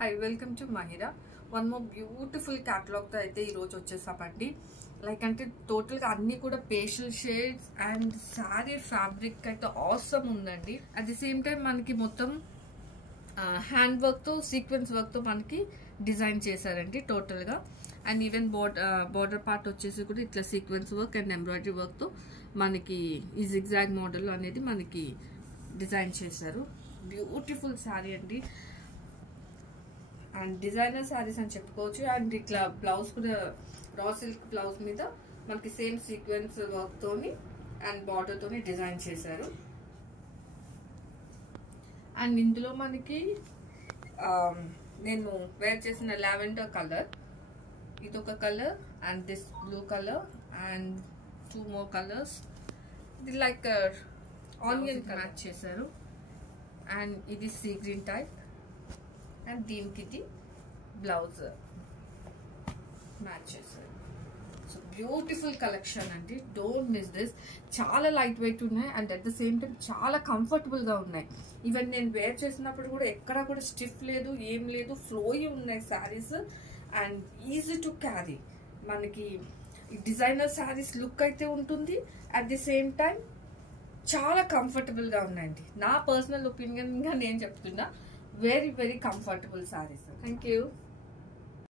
Hi, welcome to Mahira. One more beautiful catalog తో అయితే ఈ రోజు వచ్చేసామండి. లైక్ అంటే టోటల్ గా అన్ని కూడా pastel shades and sorry fabric అయితే ఆసమ్ ఉందండి. అట్ ది సేమ్ టైం మనకి మొత్తం హ్యాండ్ వర్క్ తో సీక్వెన్స్ వర్క్ తో మనకి డిజైన్ చేశారండి టోటల్ గా. అండ్ ఈవెన్ బోర్డర్ పార్ట్ వచ్చేసి కూడా ఇట్లా sequence work and embroidery work తో మనకి ఈ జిగ్జాగ్ మోడల్ అనేది మనకి డిజైన్ చేశారు. బ్యూటిఫుల్ శారీ అండి. అండ్ డిజైనర్ శారీస్ అని చెప్పుకోవచ్చు. అండ్ ఇట్లా బ్లౌజ్ కూడా రా సిల్క్ బ్లౌజ్ మీద మనకి సేమ్ సీక్వెన్స్ వర్క్ తోని అండ్ బార్డర్ తోని డిజైన్ చేశారు. అండ్ ఇందులో మనకి నేను వేర్ చేసిన లావెండర్ కలర్, ఇదొక colour and this blue colour and 2 more colours. ఇది లైక్ ఆనియన్ మ్యాచ్ చేశారు. అండ్ ఇది సీ గ్రీన్ టైప్ అండ్ దీనికి ఇది బ్లౌజ్ మ్యాచ్ చేశారు. సో బ్యూటిఫుల్ కలెక్షన్ అండి, డోంట్ మిస్ దిస్. చాలా లైట్ వెయిట్ ఉన్నాయి and at the same time చాలా కంఫర్టబుల్ గా ఉన్నాయి. ఈవెన్ నేను వేర్ చేసినప్పుడు కూడా ఎక్కడా కూడా స్టిఫ్ లేదు, ఏం లేదు, ఫ్లోయి ఉన్నాయి saris and easy to carry. మనకి డిజైనర్ శారీస్ లుక్ అయితే ఉంటుంది, అట్ ది సేమ్ టైం చాలా కంఫర్టబుల్ గా ఉన్నాయండి. నా పర్సనల్ ఒపీనియన్ గా నేను చెప్తున్నా, very very comfortable saris. Thank you.